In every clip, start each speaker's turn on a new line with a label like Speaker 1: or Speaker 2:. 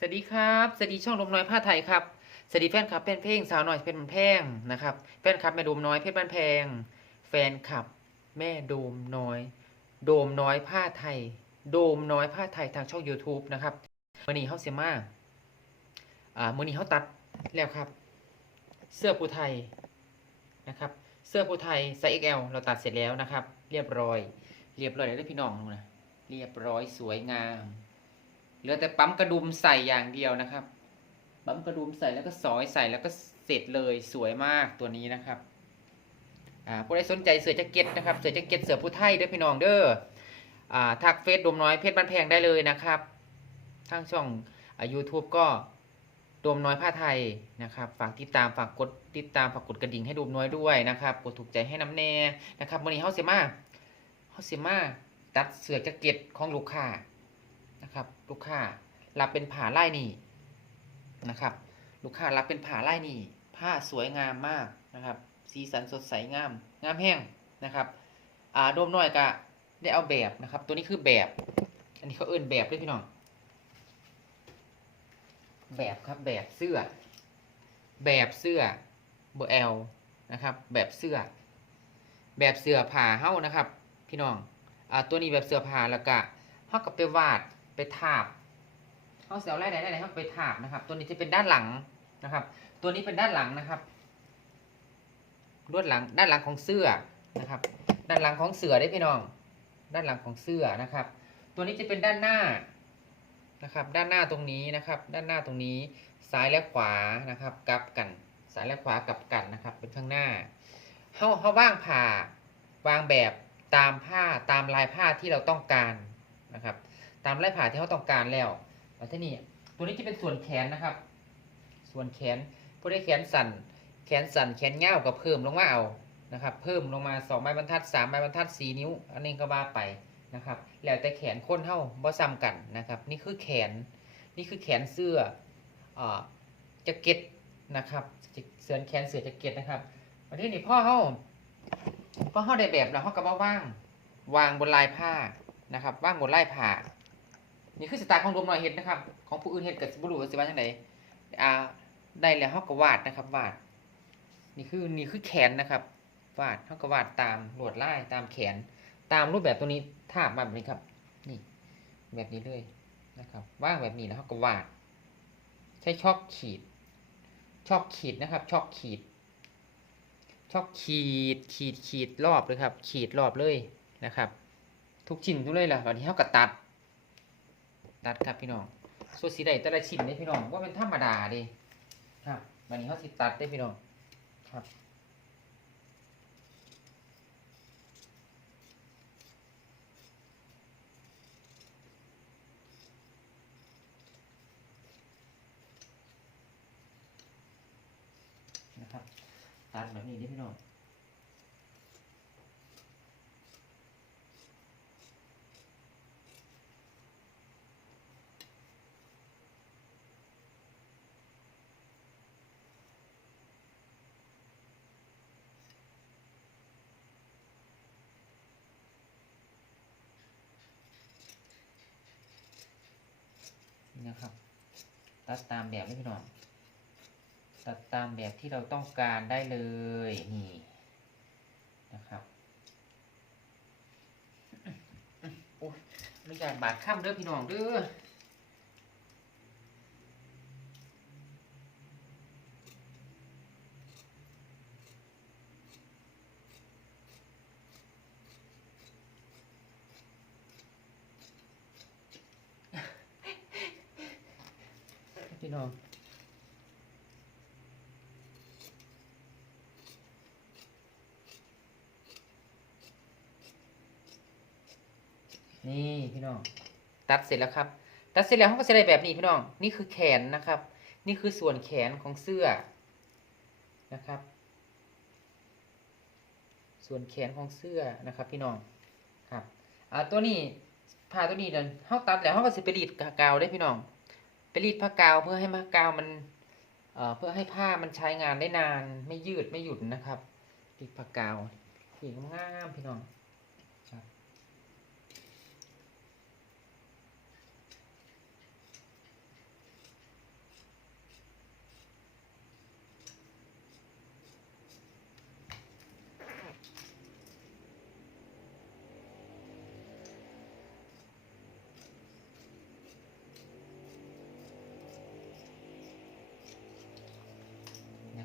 Speaker 1: สวัสดีครับสวัสดีช่องลมน้อยผ้าไทยครับสวัสดีแฟนคลับเป็นเพลงสาวน้อยเพชรบันแพงนะครับแฟนคลับแม่โดมน้อยเพชรบันแพง แฟนคลับแม่โดมน้อย โดมน้อยผ้าไทย โดมน้อยผ้าไทยทางช่อง YouTube นะครับมือนี้เขาเสียมาอ่ามือนี้เขาตัดแล้วครับ เสื้อผู้ไทยนะครับ เสื้อผู้ไทยไซส์ XL เราตัดเสร็จแล้วนะครับ เรียบร้อย เรียบร้อยแล้วเด้พี่น้องนะเรียบร้อยสวยงาม เหลือแต่ปั๊มกระดุมใส่อย่างเดียวนะครับ ปั๊มกระดุมใส่แล้วก็ซอยใส่แล้วก็เสร็จเลยสวยมากตัวนี้นะครับอ่าผู้ใดสนใจเสื้อแจ็คเก็ตนะครับเสื้อแจ็คเก็ตเสื้อผู้ไทยเด้อพี่น้องเด้ออ่าทักเฟซดมน้อยเพชรบ้านแพงได้เลยนะครับทางช่องอ่า YouTube ก็ดมน้อยผ้าไทยนะครับฝากติดตามฝากกดติดตามฝากกดกระดิ่งให้ดมน้อยด้วยนะครับกดถูกใจให้น้ำแน่นะครับวันนี้เฮาเสีมาเฮาเสีมาตัดเสื้อแจ็คเก็ตของลูกค้า นะครับ ลูกค้ารับเป็นผ่าไล่นี่นะครับ ลูกค้ารับเป็นผ่าไล่นี่ผ้าสวยงามมากนะครับ สีสันสดใสงาม งามแห้งนะครับอ่าโดมน้อยก็ได้เอาแบบนะครับ ตัวนี้คือแบบ อันนี้เขาเอื่นแบบด้วยพี่น้อง แบบครับแบบเสื้อ แบบเสื้อเบอร์เอลนะครับ แบบเสื้อ แบบเสื้อผ่าเฮ้านะครับ พี่น้องอ่าตัวนี้แบบเสื้อผ้าแล้วก็เขาก็ไปวาด ไปทาบเขาเสียวไล่ไหนไล่ไหนเขาไปทาบนะครับ ตัวนี้จะเป็นด้านหลังนะครับ ตัวนี้เป็นด้านหลังนะครับลวดหลังด้านหลังของเสื้อนะครับ ด้านหลังของเสือได้พี่น้อง ด้านหลังของเสื้อนะครับ ตัวนี้จะเป็นด้านหน้านะครับ ด้านหน้าตรงนี้นะครับ ด้านหน้าตรงนี้ ซ้ายและขวานะครับกลับกัน ซ้ายและขวากลับกันนะครับ เป็นข้างหน้าเขาเขาว่างผ่าวางแบบตามผ้าตามลายผ้าที่เราต้องการนะครับามไล่ผ่าที่เขาต้องการแล้วแล้วที่นี่ตัวนี้จะเป็นส่วนแขนนะครับ ส่วนแขนผู้ได้แขนสั่น แขนสั่นแขนเง่าวก็เพิ่มลงมาเอานะครับ เพิ่มลงมาสองไม้บรรทัดสามไม้บรรทัดสี่นิ้ว อันนี้ก็ว่าไปนะครับ แล้วแต่แขนคนเท่าบ่ซ้ำกันนะครับ นี่คือแขน นี่คือแขนเสื้ออ่าแจ็คเก็ตนะครับเสื้อแขนเสื้อแจ็คเก็ตนะครับวันที่นี่พ่อเขาพ่อเขาได้แบบแล้วเขาก็มาว่าง วางบนลายผ้านะครับ ว่างบนไล่ผ่า นี่คือสไตล์ของรวมหน่อยเห็ดนะครับ ของผู้อื่นเห็ดกับบุรุษสิว่าจังไดอ่าได้แล้วเฮาก็วาดนะครับวาด นี่คือนี่คือแขนนะครับ วาดเฮาก็วาดตามลวดลายตามแขน ตามรูปแบบตัวนี้ทาบมาแบบนี้ครับ นี่แบบนี้เลยนะครับว่างแบบนี้แล้วเฮาก็วาด ใช้ช็อกขีดช็อกขีดนะครับช็อกขีดช็อกขีดขีดขีดรอบเลยครับ ขีดรอบเลยนะครับ ทุกชิ้นทุกเลยล่ะตอนนี้เขาก็ตัด ตัดครับพี่น้องส่วนสีใดแต่ละชิ้นเนี่ยพี่น้องว่าเป็นธรรมดาเดิครับวันนี้เขาสิตัดได้พี่น้องครับนะครับตัดแบบนี้ได้พี่น้อง นะครับ ตัดตามแบบได้พี่น้อง ตัดตามแบบที่เราต้องการได้เลยนี่นะครับโอ้ยไม่อยากบาดข้ามเด้อพี่น้องเด้อ อนี่พี่น้อง ตัดเสร็จแล้วครับ ตัดเสร็จแล้วเขาก็จะได้แบบนี้พี่น้อง นี่คือแขนนะครับ นี่คือส่วนแขนของเสื้อนะครับ ส่วนแขนของเสื้อนะครับ พี่น้อง ครับ อ่าตัวนี้ผ้าตัวนี้เดินเขาตัดแล้วเขาก็จะไปรีดกาวได้พี่น้อง รีดผ้ากาวเพื่อให้ผ้ากาวมันเเพื่อให้ผ้ามันใช้งานได้นาน ไม่ยืดไม่หยุดนะครับรีดผ้ากาวสีงามๆพี่น้อง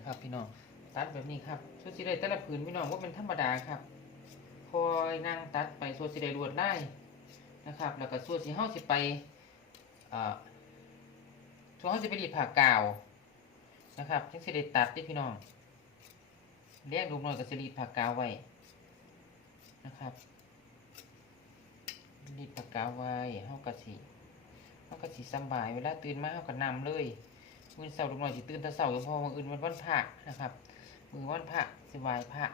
Speaker 1: ครับพี่น้องตัดแบบนี้ครับส่วนสีได้แต่ละผืนพี่น้องว่าเป็นธรรมดาครับ คอยนั่งตัดไปส่วนสีได้รวดได้นะครับ แล้วก็ส่วนสีเฮาสิไปเอ่อส่วนเฮาสิไปรีดผ่ากาวนะครับจังสิได้ตัดเด้พี่น้องเรียกลูกน้อยก็สิรีดผ่ากาวไว้นะครับรีดผ่ากาวไว้เฮาก็สิเฮาก็สิสบายเวลาตื่นมาเฮาก็นำเลย มือเช้าลูกน้อยสิตื่นแต่เช้าอยู่เพราะว่ามื้ออื่นวันวันพระนะครับ มือวันพระสิไหว้พระ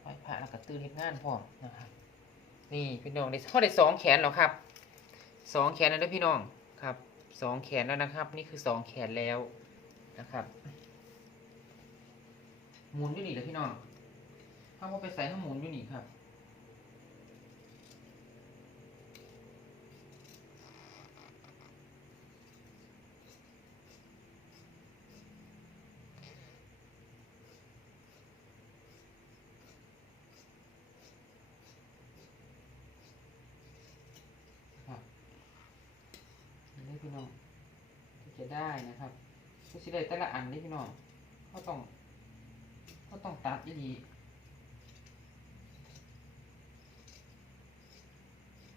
Speaker 1: ไหว้พระแล้วก็ตื่นเฮ็ดงานพร้อมนะครับ นี่พี่น้องได้เฮาได้สองแขนแล้วครับสองแขนแล้วพี่น้องครับสองแขนแล้วนะครับ นี่คือสองแขนแล้วนะครับหมุนอยู่นี่เด้อพี่น้องถ้าพอไปใส่ให้หมุนอยู่นี่ครับนี่ พี่น้องที่จะได้นะครับก็สิได้แต่ละอันนี่พี่น้องก็ต้องก็ต้องตัดดี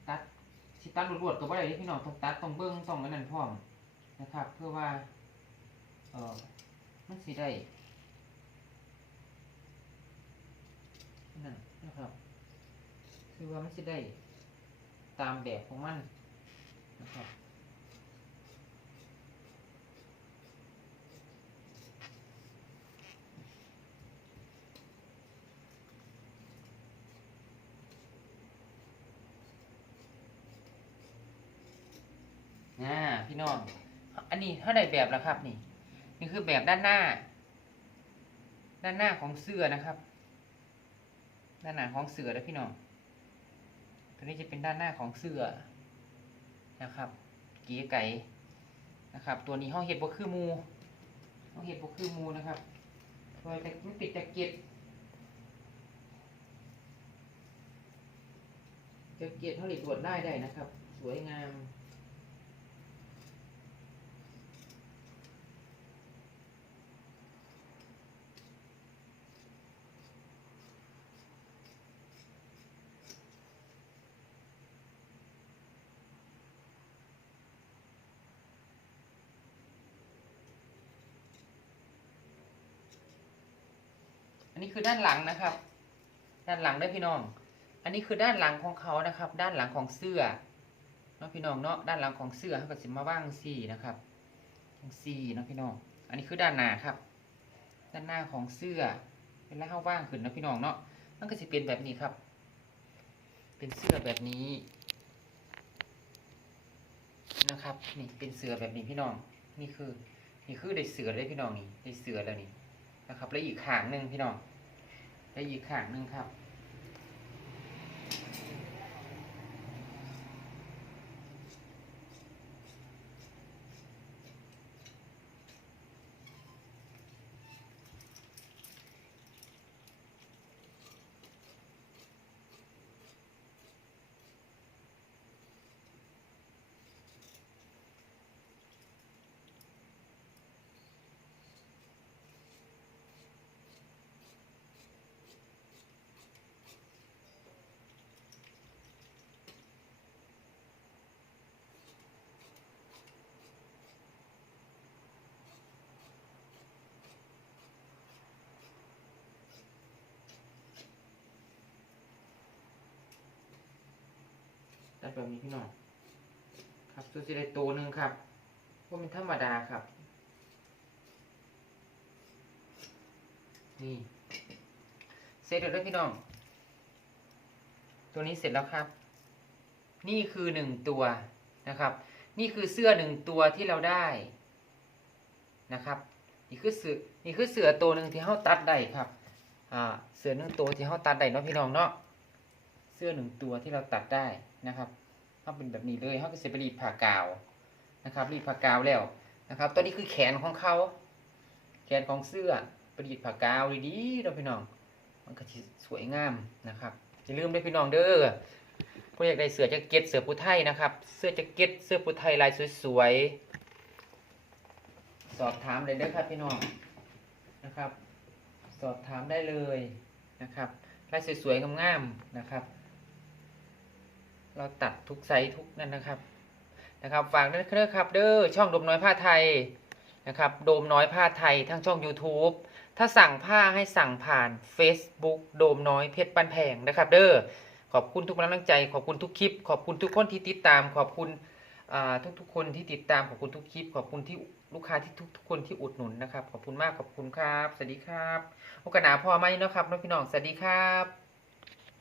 Speaker 1: ตัดสิตัดรวดๆก็บ่ได้เด้พี่น้องต้องตัดต้องเบิ้งต้องอันนั้นพร้อมนะครับ เพื่อว่าเออมันสิได้นั่นนะครับ คือว่ามันสิได้ตามแบบของมันนะครับ อ่าพี่น้อง อันนี้เท่าไดแบบแล้วครับ นี่ นี่คือแบบด้านหน้า ด้านหน้าของเสื้อนะครับ ด้านหน้าของเสื้อแล้วพี่น้อง ตัวนี้จะเป็นด้านหน้าของเสื้อนะครับเกียไก่นะครับ ตัวนี้ห้องเห็ดบ่คือมูห้องเห็ดบ่คือมูนะครับตัวแต่ไม่ติดแจ็คเก็ตแจ็คเก็ตเขาหลีตรวจได้ได้นะครับ สวยงาม นี้คือด้านหลังนะครับ ด้านหลังได้พี่น้อง อันนี้คือด้านหลังของเขานะครับ ด้านหลังของเสื้อเนาะพี่น้องเนาะด้านหลังของเสื้อเขาก็สิมาว่างสี่นะครับสี่เนาะพี่น้อง อันนี้คือด้านหน้าครับ ด้านหน้าของเสื้อเวลาเขาว่างขึ้นนะพี่น้องเนาะมันก็จะเป็นแบบนี้ครับ เป็นเสื้อแบบนี้นะครับนี่เป็นเสื้อแบบนี้พี่น้อง นี่คือ นี่คือได้เสือได้พี่น้องนี่ได้เสือแล้วนี่นะครับ แล้วอีกขางหนึ่งพี่น้อง ได้อีกขางหนึ่งครับ ดแบบนี้พี่น้อง ครับตัวสิได้ตัวหนึ่งครับว่าเป็นธรรมดาครับ นี่ เสร็จแล้วเด้วยพี่น้อง ตัวนี้เสร็จแล้วครับ นี่คือหนึ่งตัวนะครับ นี่คือเสื้อหนึ่งตัวที่เราได้นะครับ นี่คือเสือนี่คือเสือตัวหนึ่งที่เขาตัดได้ครับ อ่า เสือหนึ่งตัวที่เขาตัดได้เนาะพี่น้องเนาะ สื้อหนึ่งตัวที่เราตัดได้นะครับเขาเป็นแบบนี้เลยเขาก็จะไปรีดผ่ากาวนะครับ รีดผ่ากาวแล้วนะครับตัวนี้คือแขนของเขา แขนของเสื้อปรีดผ่ากาวดีๆเราะพี่น้อง มันก็จะสวยงามนะครับอย่าลืมด้วยพี่น้องเด้อผู้อยากได้เสื้อแจ็คเก็ตเสื้อผู้ไทยนะครับ เสื้อแจ็คเก็ตเสื้อผู้ไทยลายสวยๆ สอบถามเลยเด้อครับพี่น้องนะครับ สอบถามได้เลยนะครับลายสวยๆงามๆนะครับ เราตัดทุกไซส์ทุกนั่นนะครับนะครับฝากด้วยเด้อครับเด้อช่องโดมน้อยผ้าไทยนะครับโดมน้อยผ้าไทยทั้งช่อง YouTube ถ้าสั่งผ้าให้สั่งผ่าน Facebook โดมน้อยเพชรปันแพงนะครับ เด้อขอบคุณทุกกำลังใจ ขอบคุณทุกคลิป ขอบคุณทุกคนที่ติดตาม ขอบคุณอ่าทุกคนที่ติดตามขอบคุณทุกคลิป ขอบคุณที่ลูกค้าที่ทุกๆคนที่อุดหนุนนะครับ ขอบคุณมากขอบคุณครับ สวัสดีครับ โอกาสหนาพอไหมนะครับน้องพี่น้องสวัสดีครับ